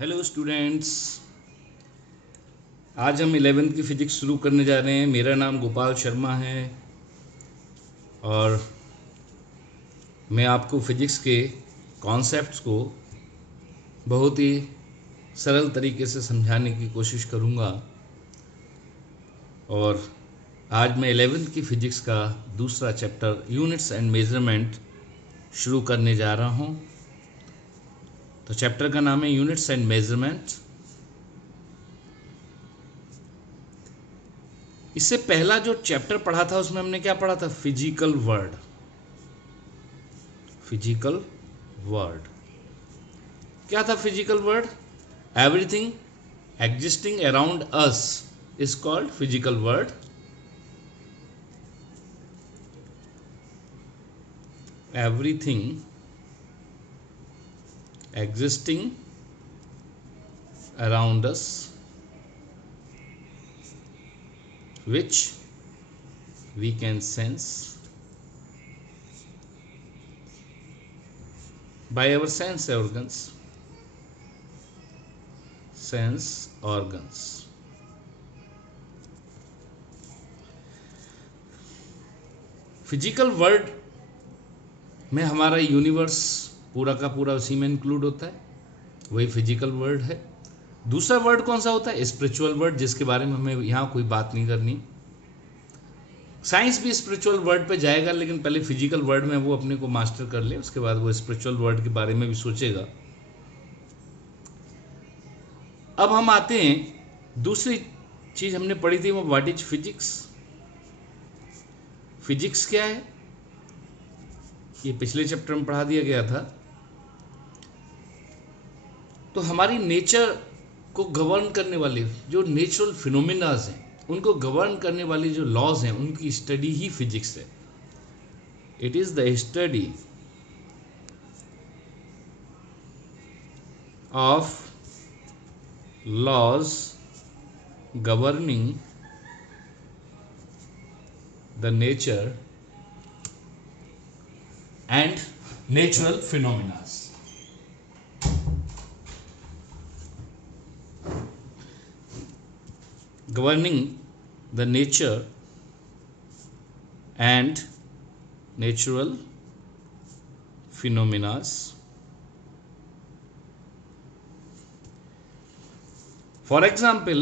Hello students, आज हम 11वीं की फ़िज़िक्स शुरू करने जा रहे हैं। मेरा नाम गोपाल शर्मा है और मैं आपको फ़िज़िक्स के कॉन्सेप्ट्स को बहुत ही सरल तरीके से समझाने की कोशिश करूँगा। और आज मैं 11वीं की फ़िज़िक्स का दूसरा चैप्टर यूनिट्स एंड मेजरमेंट शुरू करने जा रहा हूँ। तो चैप्टर का नाम है यूनिट्स एंड मेजरमेंट। इससे पहला जो चैप्टर पढ़ा था उसमें हमने क्या पढ़ा था? Physical word. फिजिकल वर्ड क्या था? Physical word, everything existing around us is called physical word. Everything existing around us which we can sense by our sense organs. Physical world में हमारा यूनिवर्स पूरा का पूरा उसी में इंक्लूड होता है, वही फिजिकल वर्ल्ड है। दूसरा वर्ड कौन सा होता है? स्पिरिचुअल वर्ड, जिसके बारे में हमें यहाँ कोई बात नहीं करनी। साइंस भी स्पिरिचुअल वर्ड पे जाएगा, लेकिन पहले फिजिकल वर्ड में वो अपने को मास्टर कर ले, उसके बाद वो स्पिरिचुअल वर्ड के बारे में भी सोचेगा। अब हम आते हैं, दूसरी चीज हमने पढ़ी थी वो व्हाट इज फिजिक्स। फिजिक्स क्या है? ये पिछले चैप्टर में पढ़ा दिया गया था। तो हमारी नेचर को गवर्न करने वाले जो नेचुरल फिनोमिनाज हैं, उनको गवर्न करने वाले जो लॉज हैं, उनकी स्टडी ही फिजिक्स है। It is the study of laws governing the nature and natural phenomena. Governing the nature and natural phenomena. For example,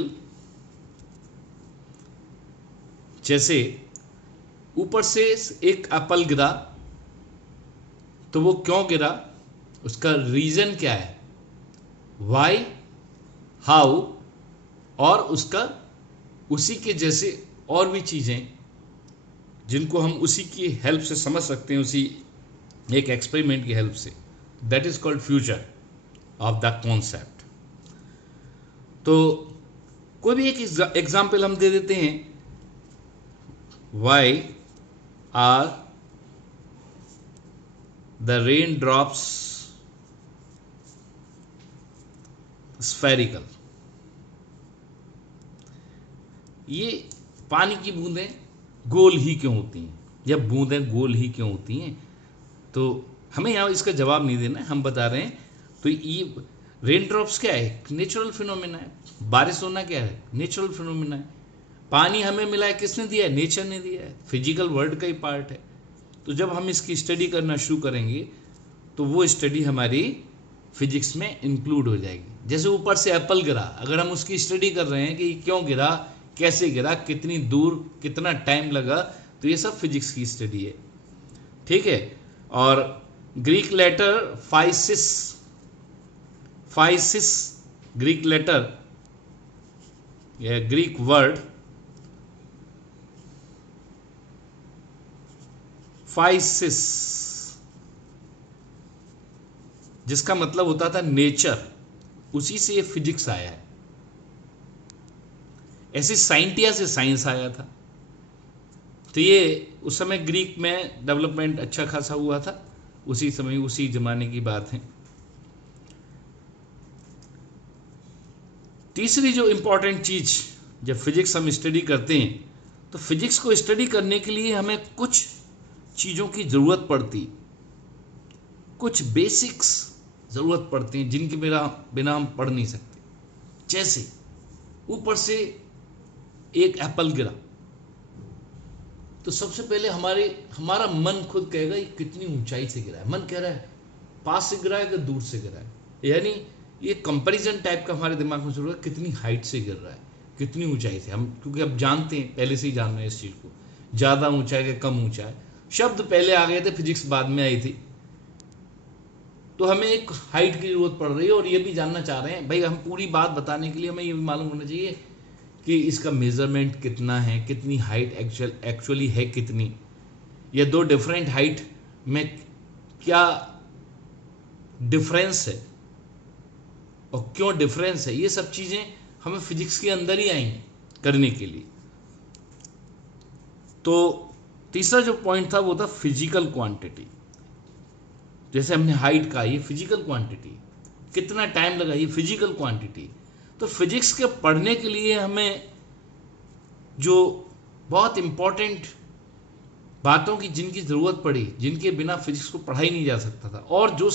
जैसे ऊपर से एक एप्पल गिरा, तो वो क्यों गिरा, उसका रीजन क्या है, वाई, हाउ, और उसका उसी के जैसे और भी चीजें जिनको हम उसी की हेल्प से समझ सकते हैं, उसी एक एक्सपेरिमेंट की हेल्प से। That is called future of the concept. तो कोई भी एक एग्जाम्पल हम दे देते हैं। Why are the rain drops spherical. ये पानी की बूंदें गोल ही क्यों होती हैं, या बूंदें गोल ही क्यों होती हैं? तो हमें यहाँ इसका जवाब नहीं देना है, हम बता रहे हैं। तो ये रेन ड्रॉप्स क्या है? नेचुरल फिनोमिना है। बारिश होना क्या है? नेचुरल फिनोमिना है। पानी हमें मिला है, किसने दिया है? नेचर ने दिया है, फिजिकल वर्ल्ड का ही पार्ट है। तो जब हम इसकी स्टडी करना शुरू करेंगे तो वो स्टडी हमारी फिजिक्स में इंक्लूड हो जाएगी। जैसे ऊपर से एप्पल गिरा, अगर हम उसकी स्टडी कर रहे हैं कि क्यों गिरा, कैसे गिरा, कितनी दूर, कितना टाइम लगा, तो ये सब फिजिक्स की स्टडी है। ठीक है। और Greek letter physis Greek letter या ग्रीक वर्ड फाइसिस, जिसका मतलब होता था नेचर, उसी से ये फिजिक्स आया है। ऐसे साइंटिया से साइंस आया था। तो ये उस समय ग्रीक में डेवलपमेंट अच्छा खासा हुआ था, उसी समय उसी जमाने की बात है। तीसरी जो इंपॉर्टेंट चीज जब फिजिक्स हम स्टडी करते हैं, तो फिजिक्स को स्टडी करने के लिए हमें कुछ चीजों की जरूरत पड़ती, कुछ बेसिक्स ज़रूरत पड़ती हैं, जिनके बिना बिना हम पढ़ नहीं सकते। जैसे ऊपर से एक एप्पल गिरा तो सबसे पहले हमारा मन खुद कहेगा ये कितनी ऊंचाई से गिरा है। मन कह रहा है पास से गिरा है कि दूर से गिरा है, यानी ये कंपैरिजन टाइप का हमारे दिमाग में शुरू होगा, कितनी हाइट से गिर रहा है, कितनी ऊंचाई से। हम क्योंकि अब जानते हैं, पहले से ही जान रहे हैं इस चीज़ को, ज़्यादा ऊंचा है कि कम ऊंचा है। शब्द पहले आ गए थे, फिजिक्स बाद में आई थी, तो हमें एक हाइट की जरूरत पड़ रही है। और ये भी जानना चाह रहे हैं भाई, हम पूरी बात बताने के लिए हमें ये भी मालूम होना चाहिए कि इसका मेजरमेंट कितना है, कितनी हाइट एक्चुअली है कितनी, या दो डिफरेंट हाइट में क्या डिफरेंस है और क्यों डिफरेंस है। ये सब चीज़ें हमें फिजिक्स के अंदर ही आएंगी करने के लिए। तो तीसरा जो पॉइंट था वो था फिजिकल क्वांटिटी। जैसे हमने हाइट का, ये फिजिकल क्वांटिटी, कितना टाइम लगा, ये फिजिकल क्वांटिटी। तो फिजिक्स के पढ़ने के लिए हमें जो बहुत इंपॉर्टेंट बातों की जिनकी ज़रूरत पड़ी, जिनके बिना फिजिक्स को पढ़ा ही नहीं जा सकता था, और जो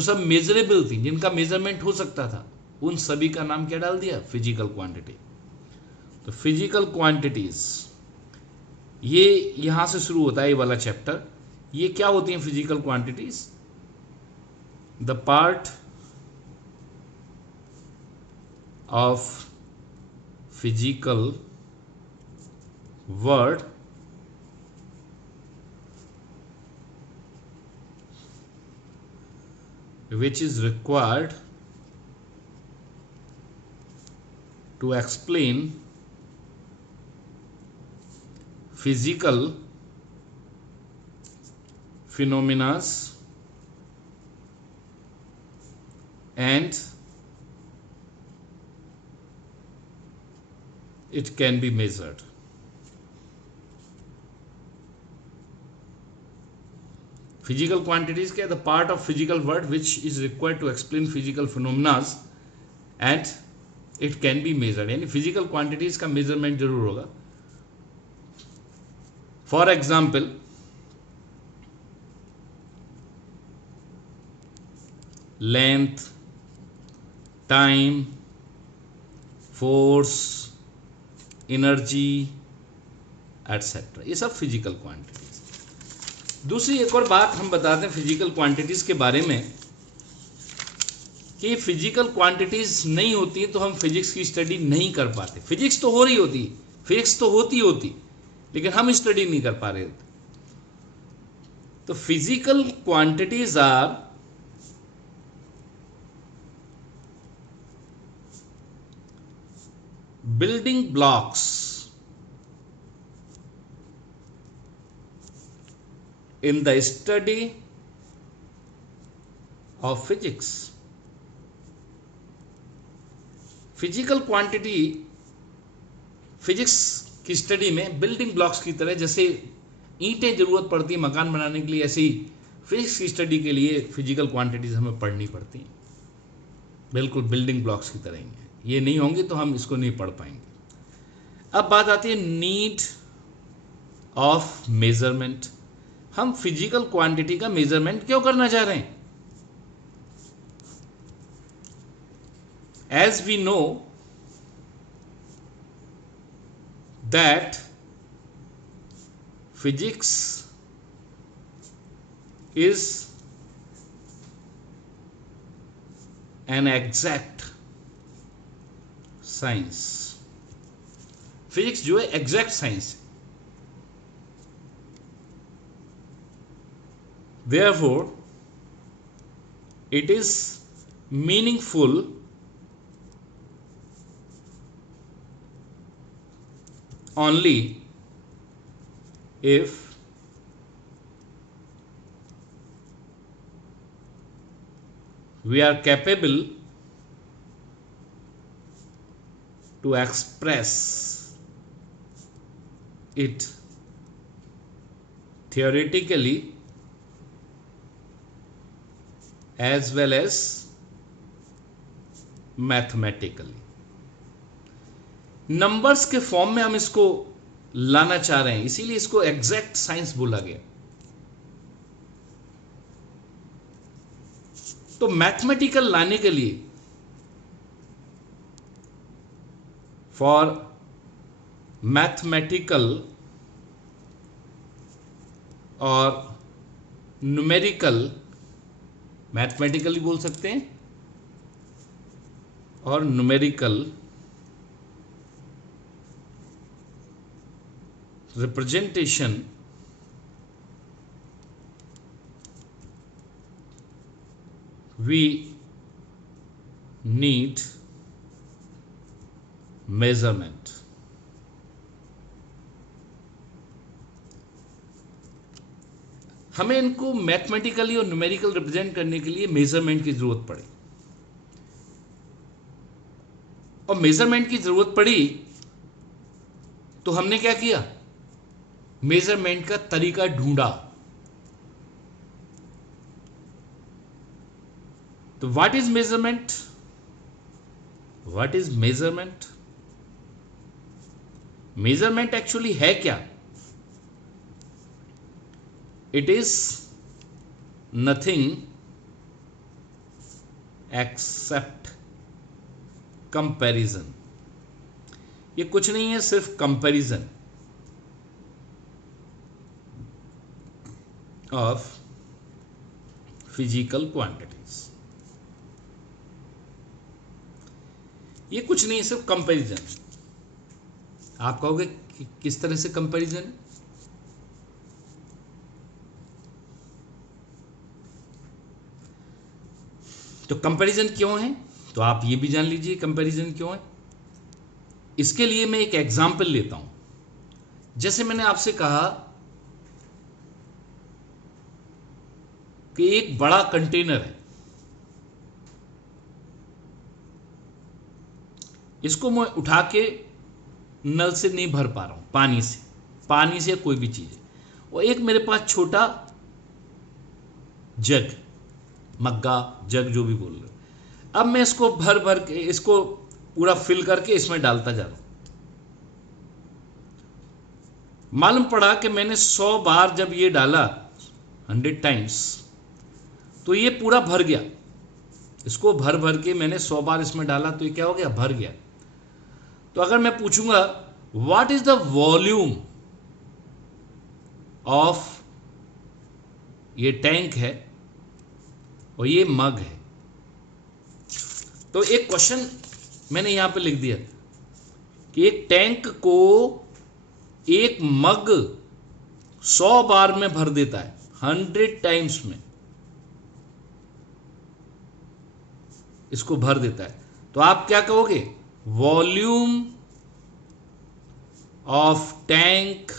सब मेजरेबल थी, जिनका मेजरमेंट हो सकता था, उन सभी का नाम क्या डाल दिया, फिजिकल क्वांटिटी। तो फिजिकल क्वांटिटीज, ये यहां से शुरू होता है ये वाला चैप्टर। ये क्या होती हैं physical quantities? The part of physical word which is required to explain physical phenomena and it can be measured. Physical quantities क्या, the part of physical world which is required to explain physical phenomena and it can be measured, यानी physical quantities का measurement जरूर होगा। For example, length, time, force, energy, etc. ये सब physical quantities। दूसरी एक और बात हम बताते हैं फिजिकल क्वांटिटीज के बारे में, कि फिजिकल क्वांटिटीज नहीं होती तो हम फिजिक्स की स्टडी नहीं कर पाते। फिजिक्स तो हो रही होती, फिजिक्स तो होती, लेकिन हम स्टडी नहीं कर पा रहे होते। तो physical quantities are building blocks in the study of physics. Physical quantity physics की स्टडी में बिल्डिंग ब्लॉक्स की तरह, जैसे ईंटें जरूरत पड़ती है मकान बनाने के लिए, ऐसे ही फिजिक्स की स्टडी के लिए फिजिकल क्वांटिटीज हमें पढ़नी पड़ती हैं, बिल्कुल बिल्डिंग ब्लॉक्स की तरह ही हैं। ये नहीं होंगे तो हम इसको नहीं पढ़ पाएंगे। अब बात आती है नीड ऑफ मेजरमेंट। हम फिजिकल क्वांटिटी का मेजरमेंट क्यों करना चाह रहे हैं? As we know that physics is an exact science. Physics जो है एग्जैक्ट साइंस है। Therefore, it is meaningful only if we are capable to express it theoretically as well as mathematically. Numbers के form में हम इसको लाना चाह रहे हैं, इसीलिए इसको एग्जैक्ट साइंस बोला गया। तो मैथमेटिकल लाने के लिए, फॉर मैथमेटिकल और न्यूमेरिकल, मैथमेटिकल ही बोल सकते हैं, और numerical representation we need measurement. हमें इनको मैथमेटिकली और न्यूमेरिकल रिप्रेजेंट करने के लिए मेजरमेंट की जरूरत पड़ी, और मेजरमेंट की जरूरत पड़ी तो हमने क्या किया, मेजरमेंट का तरीका ढूंढा। तो what is measurement? What is measurement? Measurement actually है क्या? It is nothing accept comparison. ये कुछ नहीं है, सिर्फ कंपैरिजन ऑफ फिजिकल क्वांटिटीज। ये कुछ नहीं है, सिर्फ कंपैरिजन। आप कहोगे कि किस तरह से कंपैरिजन? तो कंपैरिजन क्यों है, तो आप ये भी जान लीजिए कंपैरिजन क्यों है। इसके लिए मैं एक एग्जांपल लेता हूं। जैसे मैंने आपसे कहा कि एक बड़ा कंटेनर है, इसको मैं उठा के नल से नहीं भर पा रहा हूं, पानी से कोई भी चीज है, और एक मेरे पास छोटा जग, मग्गा, जग जो भी बोल रहे हो। अब मैं इसको भर भर के, इसको पूरा फिल करके इसमें डालता जा रहा हूं। मालूम पड़ा कि मैंने 100 बार जब ये डाला, 100 टाइम्स, तो ये पूरा भर गया। इसको भर भर के मैंने 100 बार इसमें डाला, तो ये क्या हो गया, भर गया। तो अगर मैं पूछूंगा what is the volume of, ये टैंक है और ये मग है, तो एक क्वेश्चन मैंने यहां पे लिख दिया कि एक टैंक को एक मग 100 बार में भर देता है, 100 टाइम्स में इसको भर देता है। तो आप क्या कहोगे, volume of tank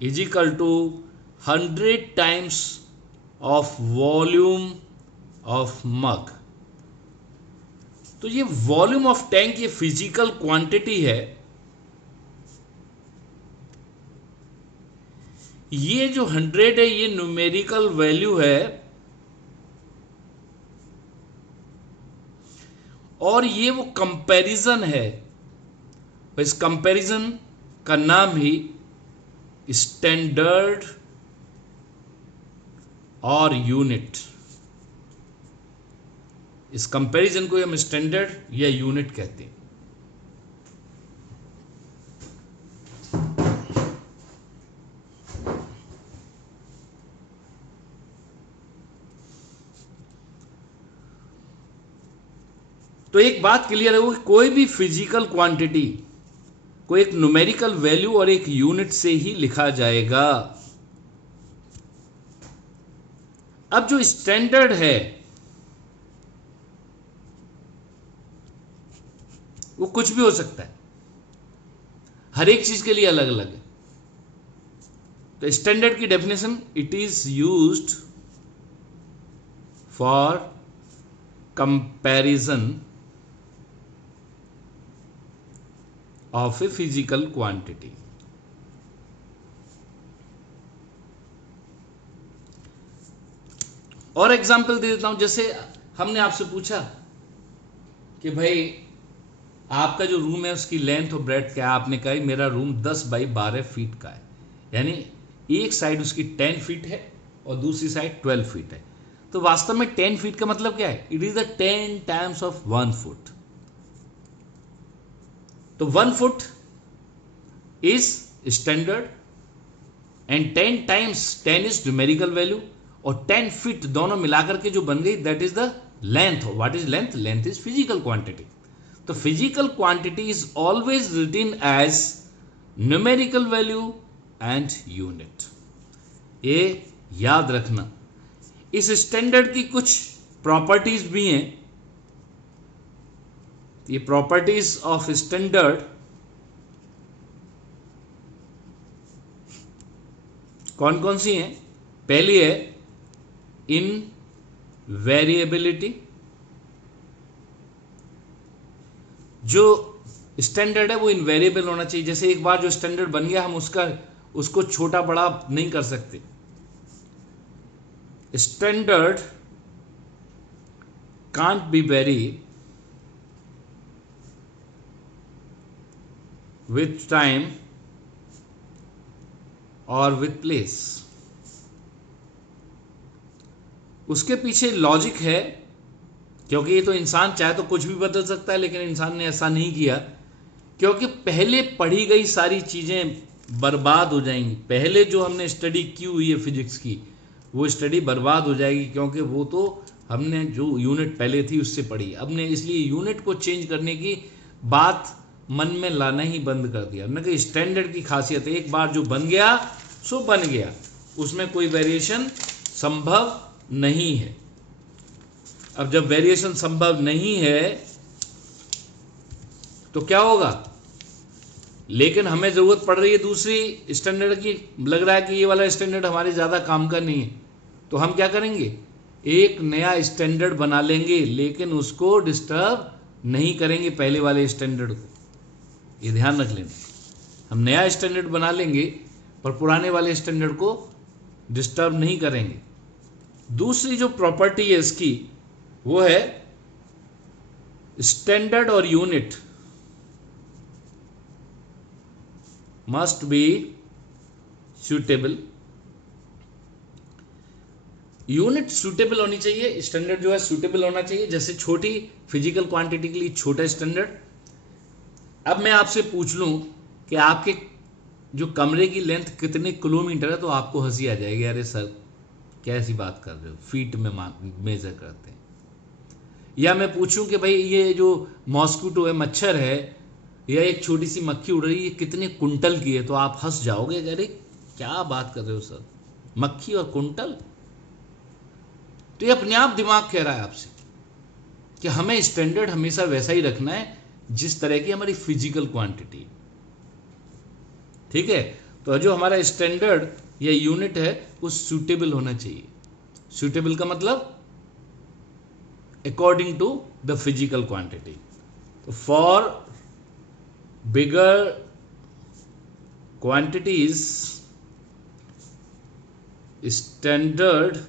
is equal to 100 times of volume of mug. तो ये वॉल्यूम ऑफ टैंक ये फिजिकल क्वांटिटी है। ये जो 100 है ये न्यूमेरिकल वैल्यू है, और ये वो कंपैरिजन है। इस कंपैरिजन का नाम ही स्टैंडर्ड और यूनिट। इस कंपैरिजन को हम स्टैंडर्ड या यूनिट कहते हैं। तो एक बात क्लियर है कि कोई भी फिजिकल क्वांटिटी को एक न्यूमेरिकल वैल्यू और एक यूनिट से ही लिखा जाएगा। अब जो स्टैंडर्ड है वो कुछ भी हो सकता है, हर एक चीज के लिए अलग अलग है। तो स्टैंडर्ड की definition, it is used for comparison of a physical quantity. और एग्जांपल दे देता हूं। जैसे हमने आपसे पूछा कि भाई आपका जो रूम है उसकी लेंथ और ब्रेड्थ क्या है, आपने कहा मेरा रूम 10 बाई 12 फीट का है, यानी एक साइड उसकी 10 फीट है और दूसरी साइड 12 फीट है। तो वास्तव में 10 फीट का मतलब क्या है? It is the 10 times of 1 foot. तो 1 foot is standard and 10 times 10 is numerical value, और 10 फीट दोनों मिलाकर के जो बन गई that is the length. What is length? Length is physical quantity. तो physical quantity is always written as numerical value and unit. ये याद रखना। इस स्टैंडर्ड की कुछ प्रॉपर्टीज भी हैं। ये प्रॉपर्टीज ऑफ स्टैंडर्ड कौन कौन सी हैं? पहली है इन वेरिएबिलिटी। जो स्टैंडर्ड है वो इनवेरिएबल होना चाहिए। जैसे एक बार जो स्टैंडर्ड बन गया हम उसको छोटा बड़ा नहीं कर सकते। Standard can't be very with time और विथ प्लेस। उसके पीछे लॉजिक है, क्योंकि ये तो इंसान चाहे तो कुछ भी बदल सकता है, लेकिन इंसान ने ऐसा नहीं किया, क्योंकि पहले पढ़ी गई सारी चीजें बर्बाद हो जाएंगी। पहले जो हमने स्टडी की हुई है फिजिक्स की, वो स्टडी बर्बाद हो जाएगी, क्योंकि वो तो हमने जो यूनिट पहले थी उससे पढ़ी। अब ने इसलिए यूनिट को चेंज करने की बात मन में लाना ही बंद कर दिया। हमने कहा स्टैंडर्ड की खासियत है, एक बार जो बन गया सो बन गया, उसमें कोई वेरिएशन संभव नहीं है। अब जब वेरिएशन संभव नहीं है तो क्या होगा? लेकिन हमें जरूरत पड़ रही है दूसरी स्टैंडर्ड की, लग रहा है कि ये वाला स्टैंडर्ड हमारे ज्यादा काम का नहीं है, तो हम क्या करेंगे? एक नया स्टैंडर्ड बना लेंगे, लेकिन उसको डिस्टर्ब नहीं करेंगे पहले वाले स्टैंडर्ड को। ये ध्यान रख लेना, हम नया स्टैंडर्ड बना लेंगे पर पुराने वाले स्टैंडर्ड को डिस्टर्ब नहीं करेंगे। दूसरी जो प्रॉपर्टी है इसकी वो है स्टैंडर्ड और unit must be suitable. Unit suitable होनी चाहिए, स्टैंडर्ड जो है सूटेबल होना चाहिए। जैसे छोटी फिजिकल क्वांटिटी के लिए छोटा स्टैंडर्ड। अब मैं आपसे पूछ लूं कि आपके जो कमरे की लेंथ कितने किलोमीटर है, तो आपको हंसी आ जाएगी, अरे सर कैसी बात कर रहे हो, फीट में मेजर करते हैं। या मैं पूछूं कि भाई ये जो मॉस्किटो है, मच्छर है, या एक छोटी सी मक्खी उड़ रही है, कितने कुंटल की है, तो आप हंस जाओगे, अरे क्या बात कर रहे हो सर, मक्खी और कुंटल। तो ये अपने आप दिमाग कह रहा है आपसे कि हमें स्टैंडर्ड हमेशा वैसा ही रखना है जिस तरह की हमारी फिजिकल क्वांटिटी। ठीक है, तो जो हमारा स्टैंडर्ड या यूनिट है वो सूटेबल होना चाहिए। सूटेबल का मतलब according to the physical quantity. तो for bigger quantities standard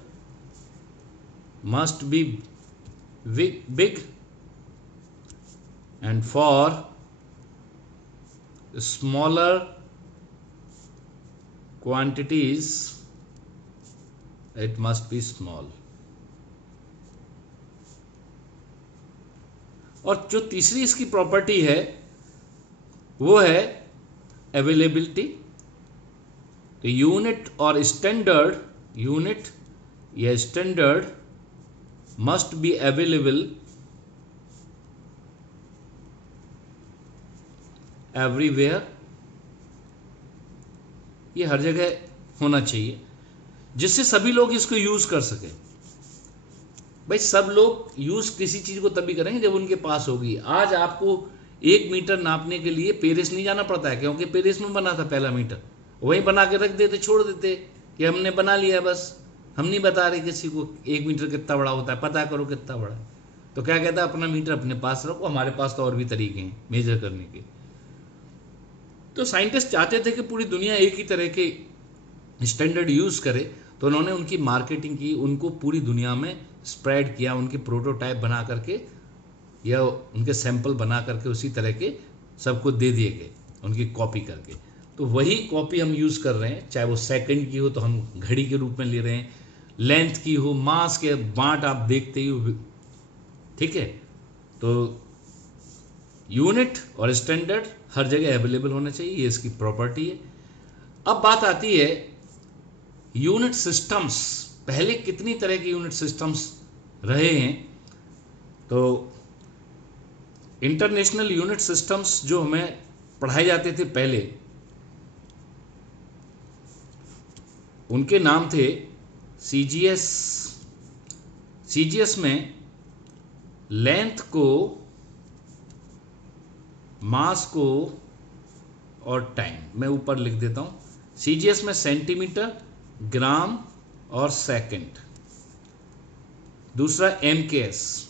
must be big and for smaller quantities it must be small। और जो तीसरी इसकी प्रॉपर्टी है वो है अवेलेबिलिटी। तो यूनिट और स्टैंडर्ड, यूनिट या standard must be available everywhere। ये हर जगह होना चाहिए जिससे सभी लोग इसको यूज कर सके। भाई सब लोग यूज किसी चीज को तभी करेंगे जब उनके पास होगी। आज आपको 1 मीटर नापने के लिए पेरिस नहीं जाना पड़ता है, क्योंकि पेरिस में बना था पहला मीटर, वहीं बना के रख देते, छोड़ देते कि हमने बना लिया, बस हम नहीं बता रहे किसी को 1 मीटर कितना बड़ा होता है, पता करो कितना बड़ा है। तो क्या कहता है, अपना मीटर अपने पास रखो, हमारे पास तो और भी तरीके हैं मेजर करने के। तो साइंटिस्ट चाहते थे कि पूरी दुनिया एक ही तरह के स्टैंडर्ड यूज करे, तो उन्होंने उनकी मार्केटिंग की, उनको पूरी दुनिया में स्प्रेड किया, उनके प्रोटोटाइप बना करके या उनके सैंपल बना करके उसी तरह के सबको दे दिए गए, उनकी कॉपी करके। तो वही कॉपी हम यूज़ कर रहे हैं, चाहे वो सेकंड की हो तो हम घड़ी के रूप में ले रहे हैं, लेंथ की हो, मास के बांट आप देखते ही हो, ठीक है। तो यूनिट और स्टैंडर्ड हर जगह अवेलेबल होना चाहिए, ये इसकी प्रॉपर्टी है। अब बात आती है यूनिट सिस्टम्स। पहले कितनी तरह के यूनिट सिस्टम्स रहे हैं। तो इंटरनेशनल यूनिट सिस्टम्स जो हमें पढ़ाए जाते थे पहले, उनके नाम थे सीजीएस। सीजीएस में लेंथ को, मास को और टाइम मैं ऊपर लिख देता हूं। सीजीएस में सेंटीमीटर, ग्राम और सेकंड। दूसरा एमकेएस,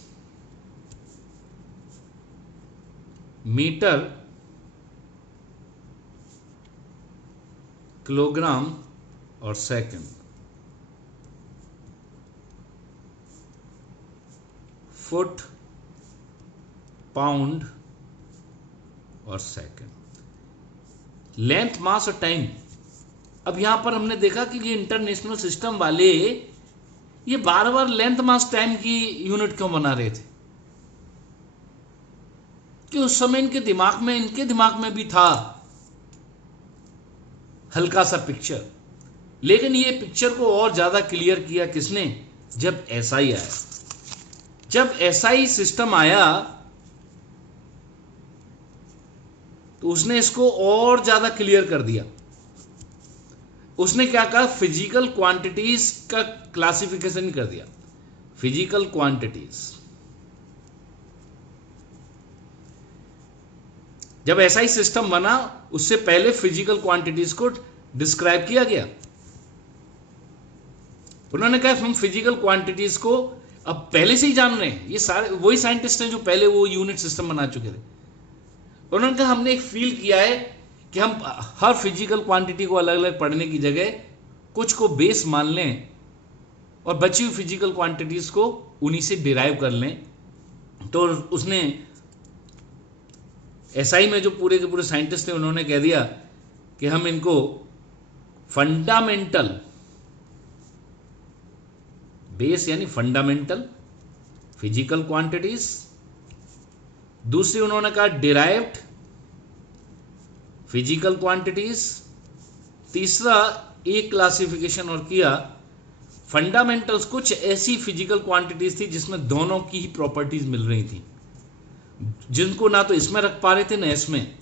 मीटर, किलोग्राम और सेकंड। फुट, पाउंड और सेकंड। लेंथ, मास और टाइम। अब यहां पर हमने देखा कि ये इंटरनेशनल सिस्टम वाले ये बार बार लेंथ, मास, टाइम की यूनिट क्यों बना रहे थे? कि उस समय इनके दिमाग में भी था हल्का सा पिक्चर, लेकिन ये पिक्चर को और ज्यादा क्लियर किया किसने? जब एसआई आया। जब एसआई सिस्टम आया तो उसने इसको और ज्यादा क्लियर कर दिया। उसने क्या कहा? फिजिकल क्वांटिटीज का क्लासिफिकेशन कर दिया। Physical quantities. जब एसआई सिस्टम बना उससे पहले फिजिकल क्वांटिटीज को डिस्क्राइब किया गया। उन्होंने कहा हम फिजिकल क्वांटिटीज को अब पहले से ही जान रहे हैं। ये सारे वही साइंटिस्ट हैं जो पहले वो यूनिट सिस्टम बना चुके थे। उन्होंने कहा हमने एक फील किया है कि हम हर फिजिकल क्वांटिटी को अलग अलग पढ़ने की जगह कुछ को बेस मान लें और बची हुई फिजिकल क्वांटिटीज को उन्हीं से डिराइव कर लें। तो उसने एसआई में जो पूरे के पूरे साइंटिस्ट थे उन्होंने कह दिया कि हम इनको फंडामेंटल, बेस यानी फंडामेंटल फिजिकल क्वांटिटीज, दूसरी उन्होंने कहा डिराइव्ड फिजिकल क्वांटिटीज, तीसरा एक क्लासिफिकेशन और किया फंडामेंटल्स। कुछ ऐसी फिजिकल क्वांटिटीज थी जिसमें दोनों की ही प्रॉपर्टीज मिल रही थी, जिनको ना तो इसमें रख पा रहे थे ना इसमें।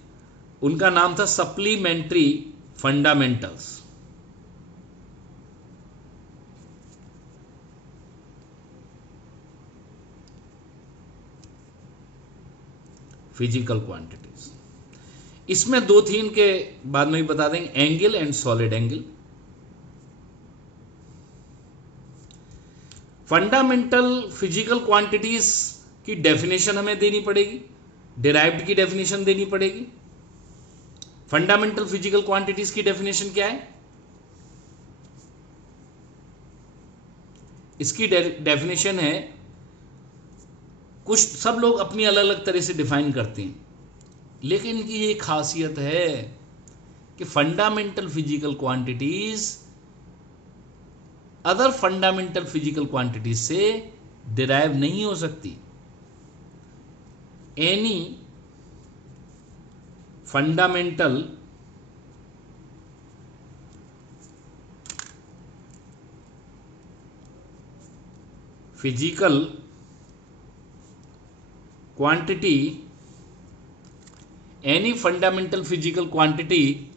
उनका नाम था सप्लीमेंट्री फंडामेंटल्स। फिजिकल क्वांटिटीज इसमें दो थी, इनके बाद में भी बता देंगे, angle and solid angle. Fundamental physical quantities की डेफिनेशन हमें देनी पड़ेगी, डिराइव्ड की डेफिनेशन देनी पड़ेगी। फंडामेंटल फिजिकल क्वांटिटीज की डेफिनेशन क्या है? इसकी डेफिनेशन है, कुछ सब लोग अपनी अलग अलग तरह से डिफाइन करते हैं, लेकिन इनकी ये खासियत है कि fundamental physical quantities other fundamental physical quantities से डिराइव नहीं हो सकती। Any fundamental physical quantity, any fundamental physical quantity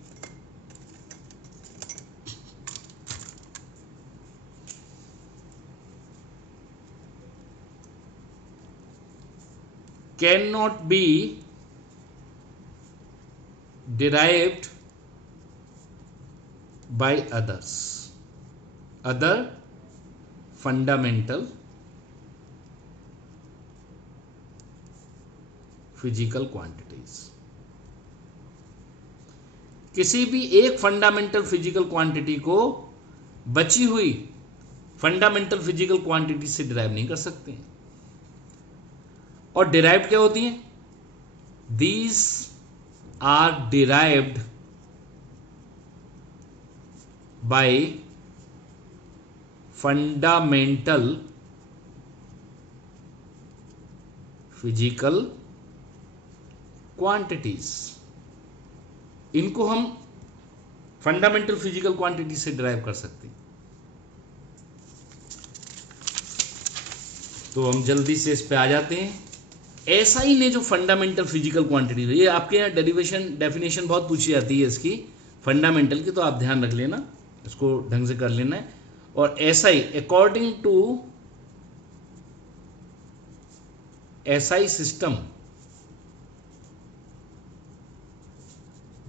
cannot be derived by other fundamental physical quantities. किसी भी एक फंडामेंटल फिजिकल क्वांटिटी को बची हुई फंडामेंटल फिजिकल क्वांटिटी से डिराइव नहीं कर सकते। और डिराइव्ड क्या होती हैं? These are derived by fundamental physical quantities, इनको हम फंडामेंटल फिजिकल क्वांटिटी से डिराइव कर सकते हैं। तो हम जल्दी से इस पे आ जाते हैं। एसआई ने जो फंडामेंटल फिजिकल क्वांटिटी, ये आपके यहाँ डेफिनेशन बहुत पूछी जाती है इसकी फंडामेंटल की, तो आप ध्यान रख लेना, इसको ढंग से कर लेना है। और SI according to SI system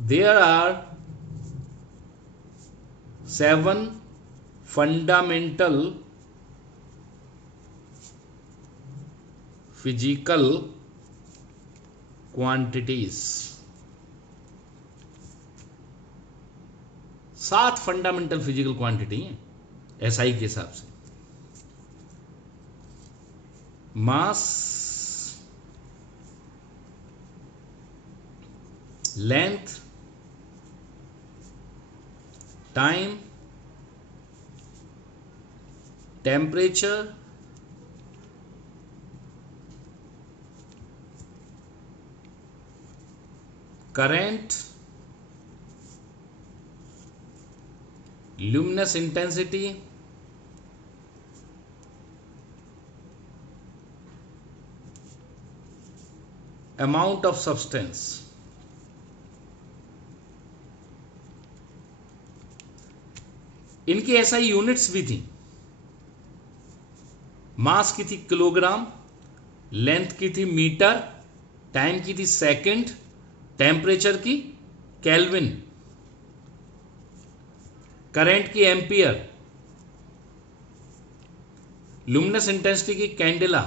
there are 7 fundamental physical quantities. 7 fundamental physical quantity हैं एसआई के हिसाब से। Mass, length, time, temperature, current, luminous intensity, amount of substance। इनकी ऐसा यूनिट्स भी थी। मास की थी किलोग्राम, लेंथ की थी मीटर, टाइम की थी सेकंड, टेम्परेचर की केल्विन, करंट की एम्पियर, लुमिनस इंटेंसिटी की कैंडेला,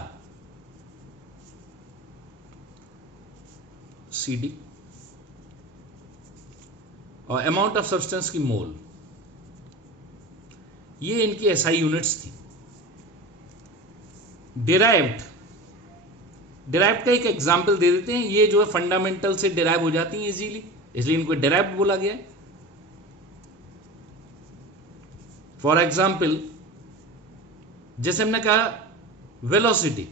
सीडी, और अमाउंट ऑफ सब्सटेंस की मोल। ये इनकी एसआई यूनिट्स थी। डिराइव्ड का एक एग्जांपल दे देते हैं। ये जो है फंडामेंटल से डिराइव हो जाती हैं इजीली, इसलिए इनको डिराइव्ड बोला गया है। फॉर एग्जाम्पल, जैसे हमने कहा वेलोसिटी,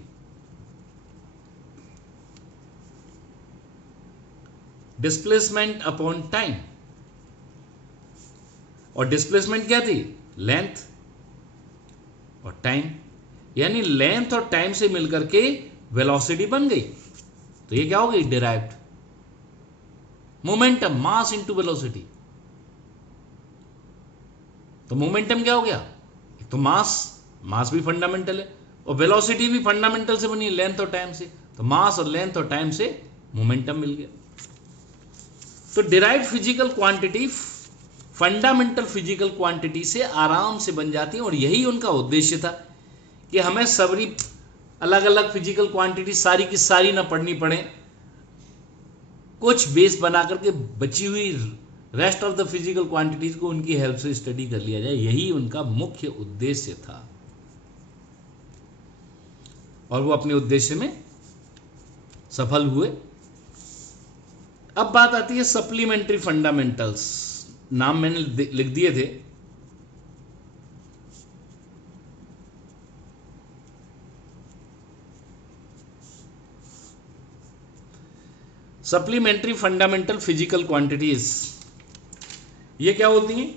डिस्प्लेसमेंट अपॉन टाइम, और डिस्प्लेसमेंट क्या थी? लेंथ और टाइम, यानी लेंथ और टाइम से मिलकर के वेलोसिटी बन गई। तो ये क्या हो गई? Derived. Momentum, mass into velocity, तो मोमेंटम क्या हो गया? तो मास भी फंडामेंटल है, और वेलोसिटी भी फंडामेंटल से बनी, लेंथ और टाइम से। तो मास और लेंथ और टाइम से मोमेंटम मिल गया। तो derived physical quantity fundamental physical quantity से आराम से बन जाती है, और यही उनका उद्देश्य था कि हमें सबरी अलग अलग फिजिकल क्वांटिटी सारी की सारी ना पढ़नी पड़े, कुछ बेस बना करके बची हुई rest of the physical quantities को उनकी हेल्प से स्टडी कर लिया जाए। यही उनका मुख्य उद्देश्य था, और वो अपने उद्देश्य में सफल हुए। अब बात आती है सप्लीमेंट्री फंडामेंटल्स। नाम मैंने लिख दिए थे। सप्लीमेंट्री फंडामेंटल फिजिकल क्वांटिटीज, ये क्या होती हैं?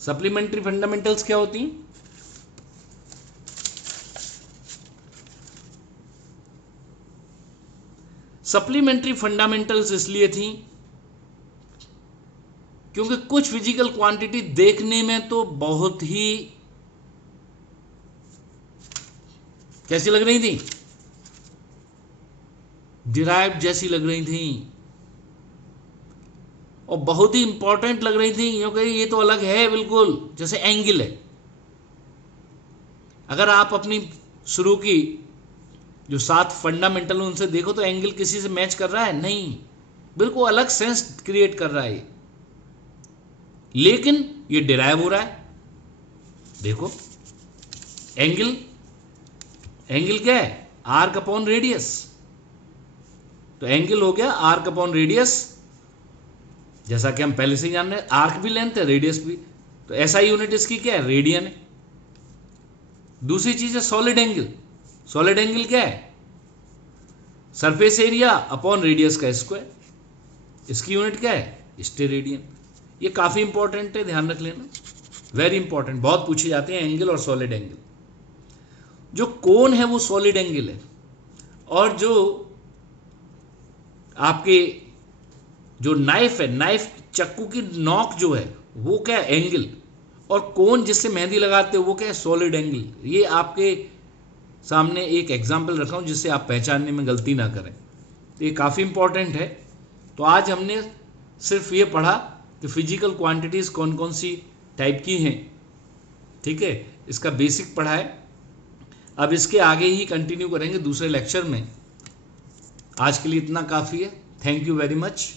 सप्लीमेंट्री फंडामेंटल्स क्या होती हैं? सप्लीमेंट्री फंडामेंटल्स इसलिए थी क्योंकि कुछ फिजिकल क्वांटिटी देखने में तो बहुत ही कैसी लग रही थी? डिराइव्ड जैसी लग रही थी, और बहुत ही इंपॉर्टेंट लग रही थी, क्योंकि ये तो अलग है बिल्कुल, जैसे एंगल है। अगर आप अपनी शुरू की जो 7 फंडामेंटल उनसे देखो तो एंगल किसी से मैच कर रहा है? नहीं, बिल्कुल अलग सेंस क्रिएट कर रहा है, लेकिन ये डिराइव हो रहा है। देखो एंगल एंगल क्या है? Arc upon radius. तो एंगल हो गया आर्क अपॉन रेडियस, जैसा कि हम पहले से ही जान रहे हैं, आर्क भी लेंथ है, रेडियस भी। तो एसआई यूनिट इसकी क्या है? रेडियन है। दूसरी चीज है सॉलिड एंगल। सॉलिड एंगल क्या है? सरफेस एरिया अपॉन रेडियस का स्क्वायर। इसकी यूनिट क्या है? स्टेरेडियन। ये काफी इंपॉर्टेंट है, ध्यान रख लेना, वेरी इंपॉर्टेंट, बहुत पूछे जाते हैं एंगल और सॉलिड एंगल। जो कोन है वो सॉलिड एंगल है, और जो आपके जो नाइफ है, नाइफ चाकू की नोक जो है वो क्या है? एंगल। और कोन जिससे मेहंदी लगाते हो वो क्या है? Solid angle. ये आपके सामने एक एग्जाम्पल रखा हूं जिससे आप पहचानने में गलती ना करें। तो ये काफ़ी इंपॉर्टेंट है। तो आज हमने सिर्फ ये पढ़ा कि फिजिकल क्वांटिटीज़ कौन कौन सी टाइप की हैं, ठीक है, इसका बेसिक पढ़ा है। अब इसके आगे ही कंटिन्यू करेंगे दूसरे लेक्चर में। आज के लिए इतना काफ़ी है। Thank you very much.